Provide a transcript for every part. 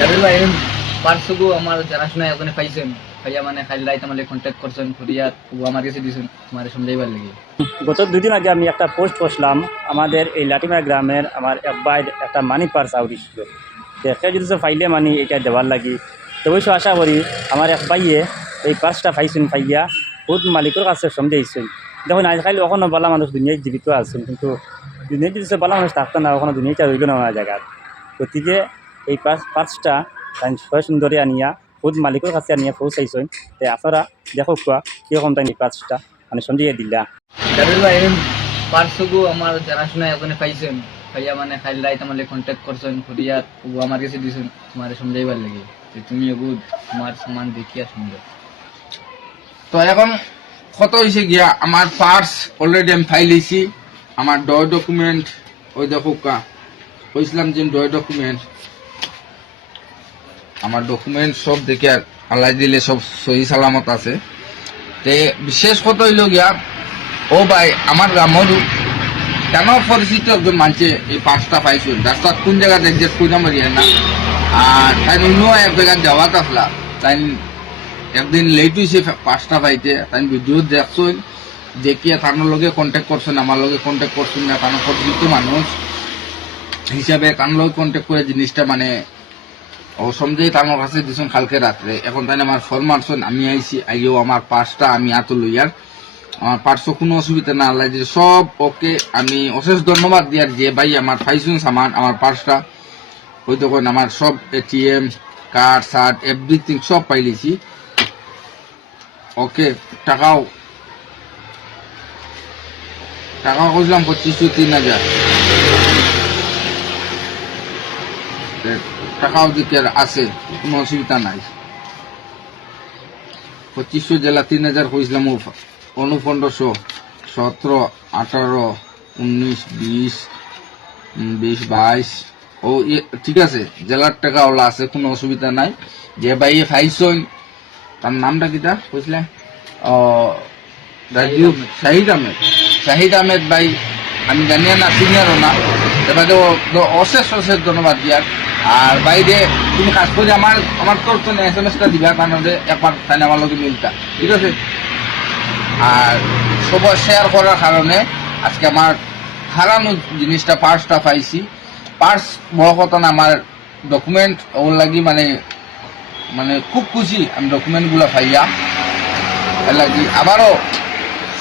জাবির ভাই পার্সগু আমার জানাশোনা ওখানে পাইছেন ভাইয়া মানে খালি রাইত আমাকে কন্ট্যাক্ট করছেন ফরিয়াদ ও আমার কাছে দিয়েছেন তোমার সমঝাইবার লাগে। গত দুদিন আগে আমি একটা পোস্ট করছিলাম আমাদের এই লাটিমা গ্রামের আমার এক ভাইয়ের একটা মানি পার্স আউট ছিল। দেখে যদি ফাইলে মানি এটা দেওয়ার লাগি তো অবশ্য আশা করি আমার এক ভাইয়ে এই পার্সটা পাইছেন পাইয়া বহুত মালিকের কাছে সমঝাইছেন। দেখুন আজকাল ওখানে বলা মানুষ দুনিয়ায় জীবিত আছেন, কিন্তু দুনিয়ায় যদি বলা মানুষ থাকতো না ওখানে দুনিয়াটা রইল না আমার জায়গার। গতিকে এই পার্সটা তাই ছয় সুন্দরী আনিয়া বহুত মালিকের কাছে আনিয়া পৌঁছাইছেন। তো আপনারা দেখো কোয়া কীরকম তাই এই পার্সটা মানে সমঝাইয়া দিলা। জাবির ভাই পার্সগু আমার জানাশোনা ওখানে পাইছেন ভাইয়া মানে খালি রাইত আমাকে কন্ট্যাক্ট করছেন ফরিয়াদ ও আমার কাছে দিয়েছেন তোমার সমঝাইবার লাগে। তুমি এগুলো তোমার সামান দেখিয়া সুন্দর তো এখন কত হয়েছে গিয়া আমার পার্স অলরেডি আমি ফাইল হয়েছি। আমার ডকুমেন্ট ওই দেখো কইছিলাম যে ডকুমেন্ট আমার ডকুমেন্ট সব দেখে আল্লাহ দিলে সব সহি সালামত আছে। তে বিশেষ কথা হইল গিয়া ও ভাই আমার গ্রামের কেন পরিচিত একজন মানছে এই পার্সটা পাইছিল রাস্তা কোন জায়গাতে এক্সাক্ট কই নাম না। আর তাই অন্য এক জায়গায় যাওয়াত আসলা তাই একদিন লেট হয়েছে পাঁচটা পাইতে তাই ভিডিও দেখছেন দেখিয়া তার লগে কন্ট্যাক্ট করছেন আমার লগে কন্ট্যাক্ট করছেন না তার পরিচিত মানুষ হিসাবে তার লগে কন্ট্যাক্ট করে জিনিসটা মানে অসমঝেই তার কাছে দিচ্ছেন কালকে রাত্রে। এখন তাই আমার ফোন মারছেন আমি আইসি আইও আমার পার্সটা আমি এত লইয়ার আমার পার্সও কোনো অসুবিধা না আল্লাহ যে সব ওকে। আমি অশেষ ধন্যবাদ দিয়ার যে ভাই আমার পাইছুন সামান আমার পার্সটা ওই তখন আমার সব এটিএম কার্ড শার্ট এভরিথিং সব পাইলেছি। ওকে টাকাও খুঁজলাম 25,000-3,000 টাকাও দিকে আছে, কোনো অসুবিধা নাই। 2500 জেলা 3,000 খুঁজলাম অনু 1500 17 18 19 20 22 ও ঠিক আছে জেলার টাকা ওলা আছে, কোনো অসুবিধা নাই। যে ভাই ফাইসন তার নামটা কিটা বুঝলেন শাহিদ আহমেদ ভাই আমি জানি না সিনিয়রও না এবারে অশেষ ধন্যবাদ দিয়ার। আর বাইরে তুমি কাজ করে আমার তোর তো SMS-টা দিবা কারণ একবার তাই আমার লোক মিলতা ঠিক আছে। আর সবার শেয়ার করার কারণে আজকে আমার হারানো জিনিসটা পার্সটা পাইছি। পার্স বড় কথা না, আমার ডকুমেন্ট ওর লাগি মানে খুব খুশি আমি ডকুমেন্টগুলো পাইয়া লাগি। আবারও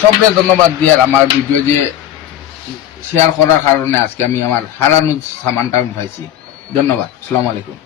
সবরে ধন্যবাদ দিয়ার আমার ভিডিও যে শেয়ার করার কারণে আজকে আমি আমার হারানো সামানটা আমি পাইছি। ধন্যবাদ। আসসালামু আলাইকুম।